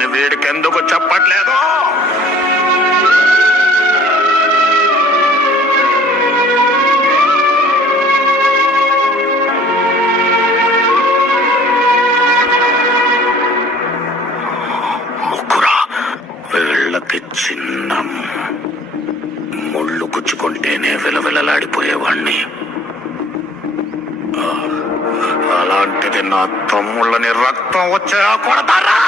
అని వీడికెందుకు చెప్పట్లేదు? ముగ్గురా, వీళ్ళకి చిన్న ముళ్ళు గుచ్చుకుంటేనే విలవిలలాడిపోయేవాణ్ణి. అలాంటిది నా తమ్ముళ్ళని రక్తం వచ్చా కొడతారా?